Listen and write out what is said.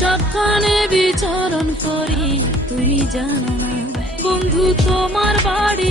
সবখানে বিচরণ করি তুমি জানো না। বন্ধু তোমার বাড়ি